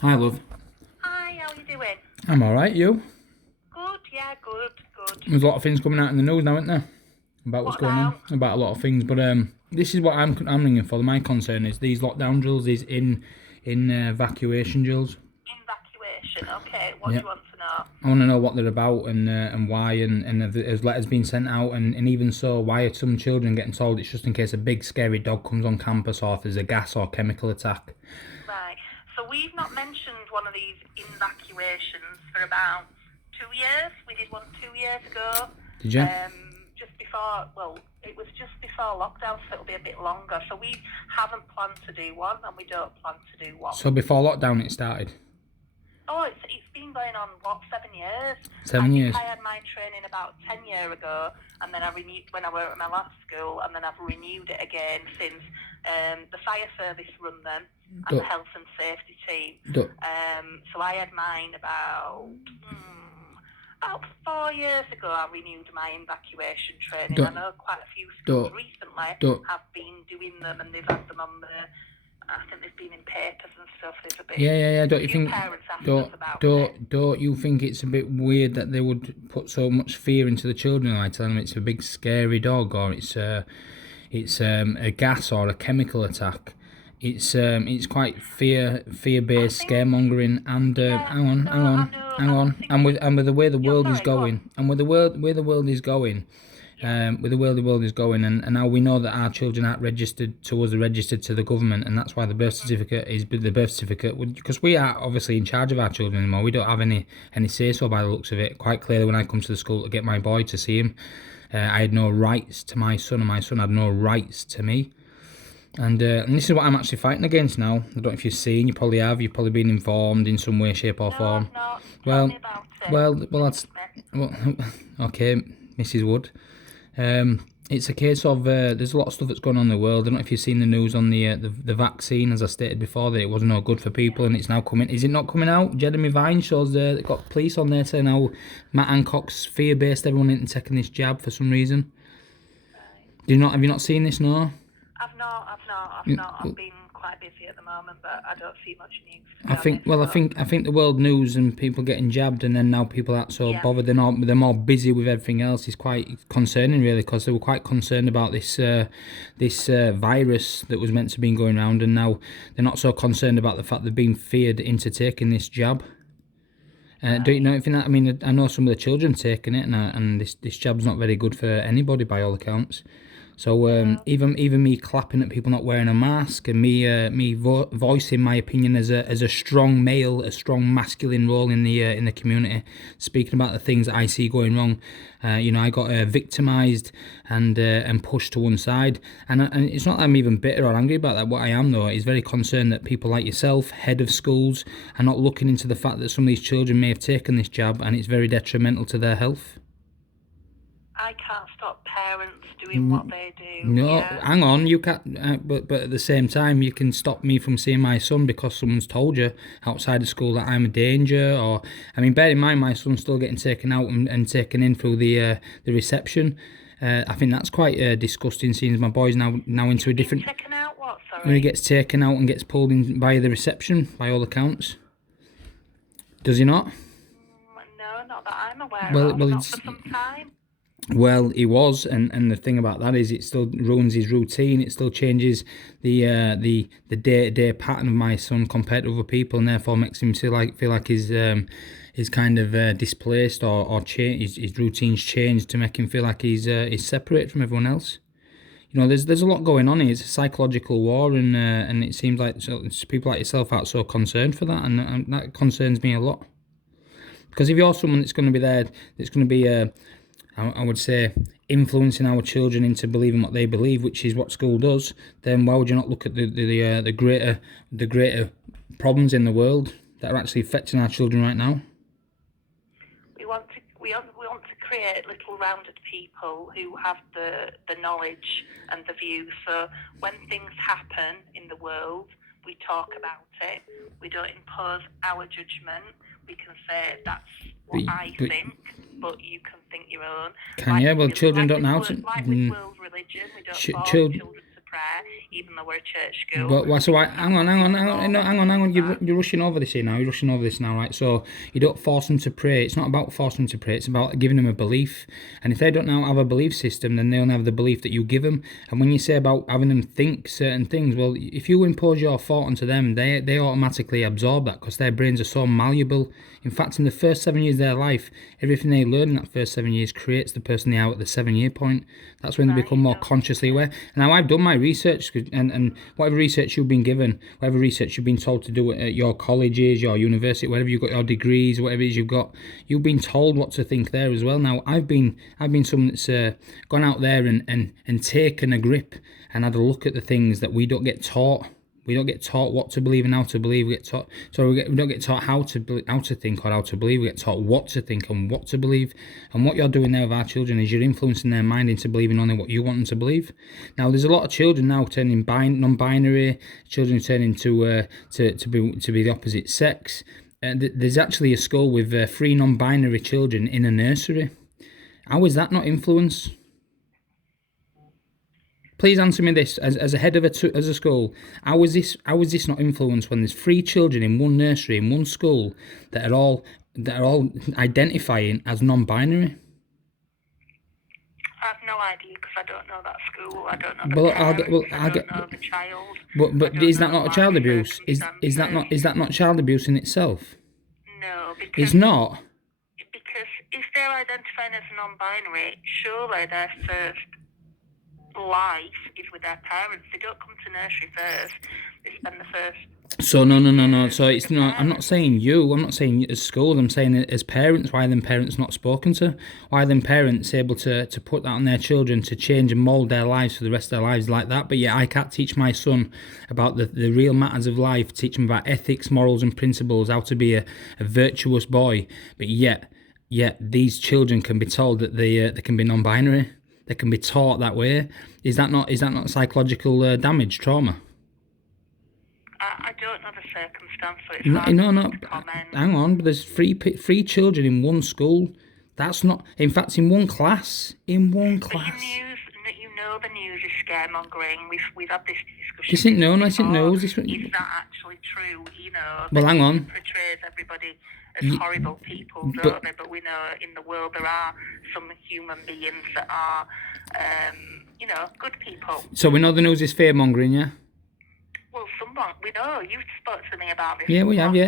Hi, love. Hi, how are you doing? I'm all right. You? Good, yeah, good, good. There's a lot of things coming out in the news now, isn't there? About what's What going on, about about a lot of things. But this is what I'm ringing for. My concern is these lockdown drills, these in evacuation drills. evacuation? Okay, what do Yeah, you want to know? I want to know what they're about and why and have has letters been sent out and even so, why are some children getting told it's just in case a big scary dog comes on campus or if there's a gas or chemical attack? Right, so we've not mentioned one of these evacuations for about 2 years. We did one 2 years ago. Did you? Just before, well, it was just before lockdown, so it'll be a bit longer. So we haven't planned to do one, and we don't plan to do one. So before lockdown it started. Oh, it's been going on, what, 7 years? I 7 years. think I had my training about 10 years ago, and then I renewed when I worked at my last school, and then I've renewed it again since. The fire service run them, and Do, the health and safety team. do, So I had mine about 4 years ago. I renewed my evacuation training. I do, know quite a few schools do, recently do. have been doing them, and they've had them on the. I think they've been in papers and stuff. There's a bit. Yeah. Don't A you few think? parents asked us Don't about it. don't you think it's a bit weird that they would put so much fear into the children, like telling them it's a big scary dog or it's a gas or a chemical attack? It's quite fear I based think, scaremongering and yeah, no, I know. hang I on think, and with the way the yeah, world is sorry, go on. going and with the world where the world is going. Yeah, With the world is going, and now we know that our children aren't registered to us, are registered to the government, and that's why the birth certificate is the birth certificate. Because we are obviously in charge of our children anymore. We don't have any say so by the looks of it. Quite clearly, when I come to the school to get my boy to see him, I had no rights to my son, and my son had no rights to me. And this is what I'm actually fighting against now. I don't know if you've seen, you probably have, you've probably been informed in some way, shape, or no, I've form. not. Tell Well, me about it. that's Interest me. well, okay, Mrs. Wood. It's a case of there's a lot of stuff that's going on in the world. I don't know if you've seen the news on the vaccine, as I stated before, that it wasn't no good for people, and it's now coming. Is it not coming out? Jeremy Vine shows they've got police on there saying how Matt Hancock's fear-based everyone into taking this jab for some reason. Right. Do you not? Have you not seen this? No. I've not. I've been quite busy at the moment, but I don't see much news, to be I think honest. well, So, I think the world news and people getting jabbed, and then now people aren't so yeah. bothered. They're more busy with everything else. Is quite concerning, really, because they were quite concerned about this virus that was meant to be going around, and now they're not so concerned about the fact they're being feared into taking this jab. Don't you Right. know anything? I mean, I know some of the children taking it, and this jab's not very good for anybody by all accounts. So No. even me clapping at people not wearing a mask, and voicing my opinion as a strong male, a strong masculine role in the community, speaking about the things that I see going wrong. I got victimized and pushed to one side, and it's not that I'm even bitter or angry about that. What I am though is very concerned that people like yourself, head of schools, are not looking into the fact that some of these children may have taken this jab, and it's very detrimental to their health. I can't stop parents doing what they do. No, Yeah. hang on. You can't. But at the same time, you can stop me from seeing my son because someone's told you outside of school that I'm a danger. Or, I mean, bear in mind, my son's still getting taken out and taken in through the reception. I think that's quite disgusting. Seeing my boy's now into a Being different. taken out, what? When he Sorry. gets taken out and gets pulled in by the reception, by all accounts, does he not? No, not that I'm aware Well, of. well, Not it's for some time. Well, he was, and the thing about that is, it still ruins his routine. It still changes the day-to-day pattern of my son compared to other people, and therefore makes him feel like he's kind of displaced or change his routine's changed to make him feel like he's separate from everyone else. There's a lot going on here. It's a psychological war, and it seems like people like yourself aren't so concerned for that, and that concerns me a lot. Because if you're someone that's going to be there, that's going to be I would say, influencing our children into believing what they believe, which is what school does, then why would you not look at the greater problems in the world that are actually affecting our children right now? We want to create little rounded people who have the knowledge and the views. So when things happen in the world, we talk about it. We don't impose our judgment. We can say that's But, what I but think, but you can think your own. can you? Well, children Like don't with know how to. like with world religion, we don't force Children children to prayer, even though we're a church school. But so hang on. No, hang on. You're rushing over this here now. You're rushing over this now, right? So you don't force them to pray. It's not about forcing them to pray. It's about giving them a belief. And if they don't now have a belief system, then they'll have the belief that you give them. And when you say about having them think certain things, well, if you impose your thought onto them, they automatically absorb that because their brains are so malleable. In fact, in the first 7 years of their life, everything they learn in that first 7 years creates the person they are at the 7-year point. That's when they become more consciously aware. Now, I've done my research, and whatever research you've been given, whatever research you've been told to do at your colleges, your university, wherever you've got your degrees, whatever it is you've been told what to think there as well. Now, I've been someone that's gone out there and taken a grip and had a look at the things that we don't get taught. We don't get taught what to believe and how to believe. We don't get taught how to think or how to believe. We get taught what to think and what to believe. And what you're doing there with our children is you're influencing their mind into believing only what you want them to believe. Now, there's a lot of children now turning non-binary. Children turning to be the opposite sex. There's actually a school with 3 non-binary children in a nursery. How is that not influence? Please answer me this, as a head of as a school, how is this not influence when there's 3 children in one nursery, in one school, that are all identifying as non-binary? I have no idea because I don't know that school. I don't know the parents. I don't know the child. But is that not child abuse? Is that not child abuse in itself? No, because it's not. Because if they're identifying as non-binary, surely their first life is with their parents. They don't come to nursery first. They spend the first. So no. So it's not. I'm not saying you. I'm not saying as school. I'm saying as parents. Why are them parents not spoken to? Why are them parents able to put that on their children to change and mould their lives for the rest of their lives like that? But yeah, I can't teach my son about the real matters of life. Teach him about ethics, morals, and principles. How to be a virtuous boy. But yet these children can be told that they can be non-binary. They can be taught that way. Is that not psychological damage, trauma? I don't know the circumstance, so it's no. to comment. Hang on, but there's three children in one school. That's not. In fact, in one class. In one class. But you know the news is scaremongering. We've had this discussion. Is it known? Is that actually true? You know. Well, hang on. Portrays everybody as horrible people, don't they? But we know in the world there are some human beings that are, good people. So we know the news is fear-mongering, yeah? Well, we know. You spoke to me about this. Yeah, we have, yeah.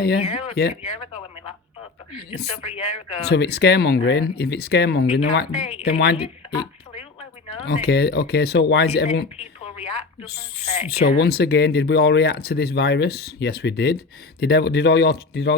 2 years ago when we last spoke. Just over a year ago. So if it's scaremongering, then why? Absolutely, we know. Okay. So why is it everyone? People react, doesn't it? So once again, did we all react to this virus? Yes, we did. Did all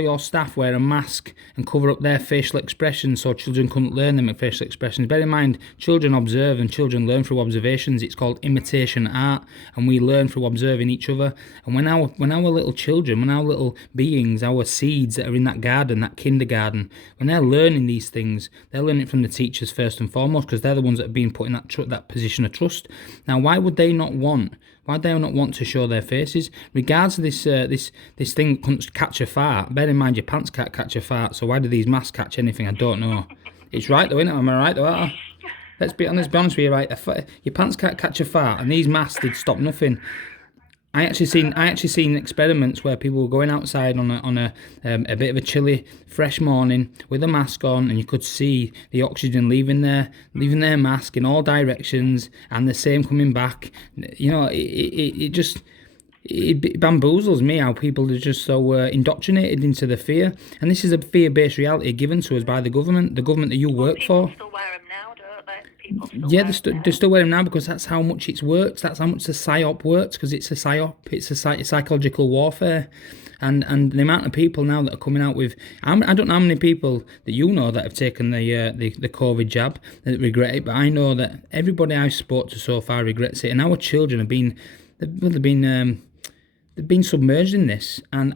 your staff wear a mask and cover up their facial expressions so children couldn't learn them facial expressions? Bear in mind, children observe and children learn through observations. It's called imitation art, and we learn through observing each other. And when our little children, when our little beings, our seeds that are in that garden, that kindergarten, when they're learning these things, they're learning it from the teachers first and foremost, because they're the ones that have been put in that position of trust. Now, why would they not want to show their faces? Regards to this thing couldn't catch a fart. Bear in mind, your pants can't catch a fart, so why do these masks catch anything? I don't know. It's right though, isn't it? Am I right though? Let's be honest with you, right? Your pants can't catch a fart, and these masks did stop nothing. I actually seen experiments where people were going outside on a bit of a chilly, fresh morning with a mask on, and you could see the oxygen leaving their mask in all directions, and the same coming back. You know, it bamboozles me how people are just so indoctrinated into the fear, and this is a fear-based reality given to us by the government that you work for. People still wear them now, don't they? People still they still wear them now because that's how much it works. That's how much the psyop works, because it's a psyop. It's a psychological warfare. And the amount of people now that are coming out with, I don't know how many people that you know that have taken the COVID jab that regret it, but I know that everybody I've spoke to so far regrets it. And our children have been, they've been submerged in this, and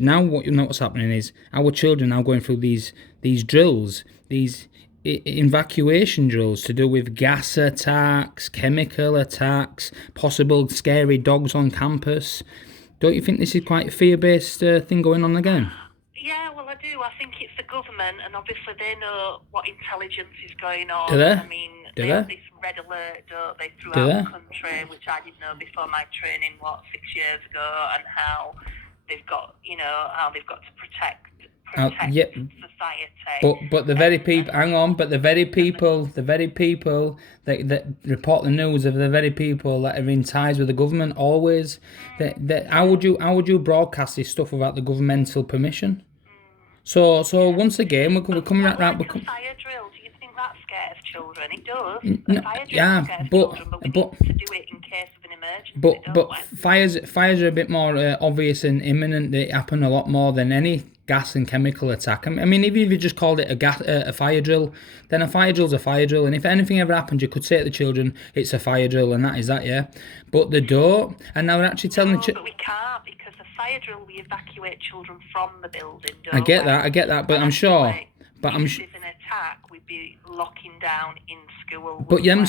now what's happening is our children are now going through these drills, these evacuation drills to do with gas attacks, chemical attacks, possible scary dogs on campus. Don't you think this is quite a fear-based thing going on again? Yeah, well, I do. I think it's the government, and obviously they know what intelligence is going on. Do they? I mean, Do they they? have this red alert, don't they, Do throughout they? the country, which I didn't know before my training, 6 years ago, and how they've got, how they've got to protect Yeah, society. but the very people, hang on, but the very people that report the news are the very people that are in ties with the government always. That how would you broadcast this stuff without the governmental permission? So once again, we're coming right Like now. a fire drill, do you think that scares children? It does. No, A fire drill yeah, scares but children, but we need to do it in case of an emergency, don't but we? fires are a bit more obvious and imminent. They happen a lot more than any gas and chemical attack. I mean, even if you just called it a fire drill, then a fire drill's a fire drill. And if anything ever happened, you could say to the children, "It's a fire drill," and that is that, yeah. But they don't, and now they're actually telling No, the but we can't, because a fire drill, we evacuate children from the building, don't I get we? that, but I'm sure. But I'm If there's an attack, we'd be locking down in school. But them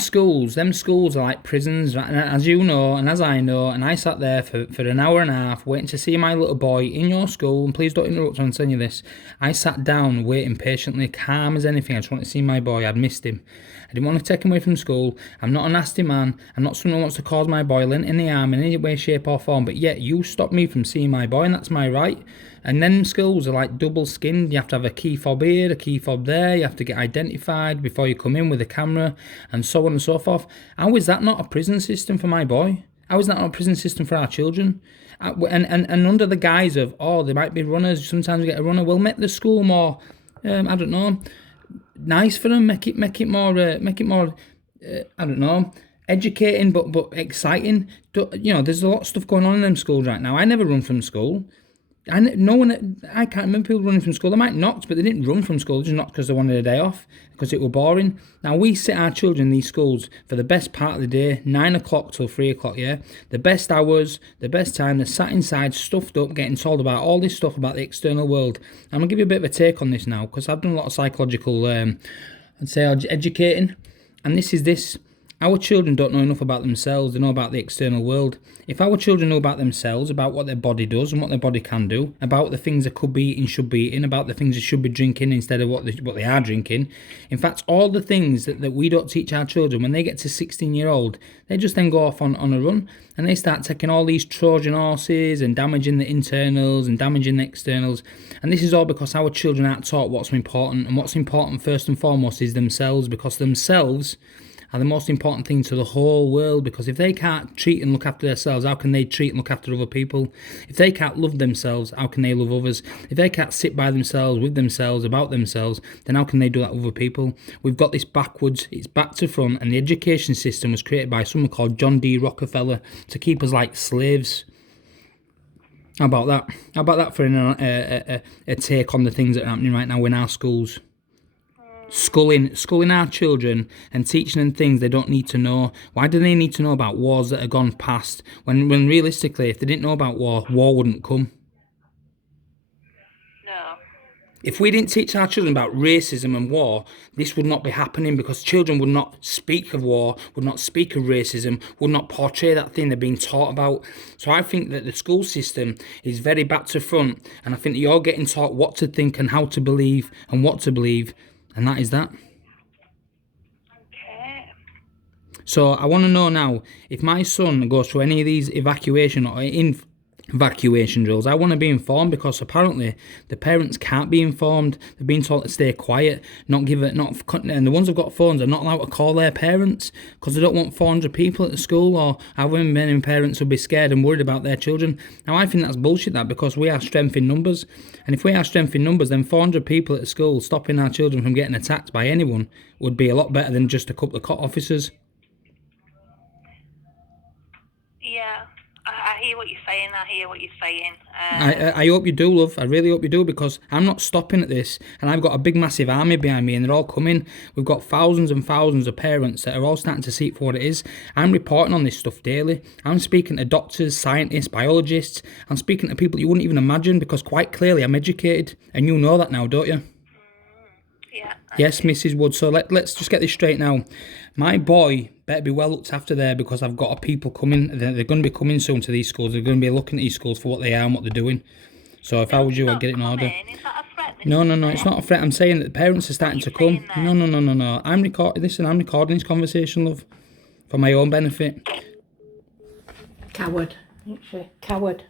schools are like prisons, right? And as you know, and as I know, and I sat there for an hour and a half waiting to see my little boy in your school, and please don't interrupt when I'm telling you this. I sat down waiting patiently, calm as anything. I just wanted to see my boy. I'd missed him. I didn't want to take him away from school. I'm not a nasty man. I'm not someone who wants to cause my boy lint in the arm in any way, shape or form. But yet you stopped me from seeing my boy, and that's my right. And then schools are like double skinned. You have to have a key fob here, a key fob there. You have to get identified before you come in with a camera, and so on and so forth. How is that not a prison system for my boy? How is that not a prison system for our children? And under the guise of, oh, there might be runners, sometimes we get a runner, we'll make the school more, I don't know, nice for them, make it more, I don't know, educating but exciting. There's a lot of stuff going on in them schools right now. I never run from school. I can't remember people running from school. They might knocked, but they didn't run from school. They just knocked because they wanted a day off, because it were boring. Now, we sit our children in these schools for the best part of the day, 9 o'clock till 3 o'clock, yeah? The best hours, the best time. They're sat inside, stuffed up, getting told about all this stuff about the external world. I'm going to give you a bit of a take on this now, because I've done a lot of psychological, I'd say, educating. And this is this. Our children don't know enough about themselves. They know about the external world. If our children know about themselves, about what their body does and what their body can do, about the things they could be eating, should be eating, about the things they should be drinking instead of what they are drinking, in fact, all the things that we don't teach our children, when they get to 16-year-old, they just then go off on a run, and they start taking all these Trojan horses and damaging the internals and damaging the externals. And this is all because our children aren't taught what's important, and what's important first and foremost is themselves, because themselves are the most important thing to the whole world. Because if they can't treat and look after themselves, how can they treat and look after other people? If they can't love themselves, how can they love others? If they can't sit by themselves, with themselves, about themselves, then how can they do that with other people? We've got this backwards, it's back to front, and the education system was created by someone called John D. Rockefeller to keep us like slaves. How about that? How about that for a take on the things that are happening right now in our schools? Schooling our children and teaching them things they don't need to know. Why do they need to know about wars that are gone past, when realistically, if they didn't know about war wouldn't come? No. If we didn't teach our children about racism and war, this would not be happening, because children would not speak of war, would not speak of racism, would not portray that thing they're being taught about. So I think that the school system is very back to front, and I think that you're getting taught what to think and how to believe and what to believe. And that is that. Okay. So I want to know now, if my son goes through any of these evacuation drills, I want to be informed, because apparently the parents can't be informed. They're being told to stay quiet, and the ones who've got phones are not allowed to call their parents, because they don't want 400 people at the school, or however many parents will be scared and worried about their children. Now I think that's bullshit, that, because we are strength in numbers, and if we are strength in numbers, then 400 people at the school stopping our children from getting attacked by anyone would be a lot better than just a couple of cot officers. Yeah, I hear what you're saying. I hope you do, love. I really hope you do, because I'm not stopping at this, and I've got a big massive army behind me, and they're all coming. We've got thousands and thousands of parents that are all starting to see it for what it is. I'm reporting on this stuff daily. I'm speaking to doctors, scientists, biologists. I'm speaking to people you wouldn't even imagine, because quite clearly I'm educated, and you know that now, don't you? Yeah. Yes, Mrs. Wood. So let's just get this straight now. My boy better be well looked after there, because I've got people coming. They're going to be coming soon to these schools. They're going to be looking at these schools for what they are and what they're doing. So if I was you, I'd get it in order. Is that a threat? No, it's not a threat. I'm saying that the parents are starting to come. No. I'm recording this conversation, love, for my own benefit. Coward. Ain't she? Coward.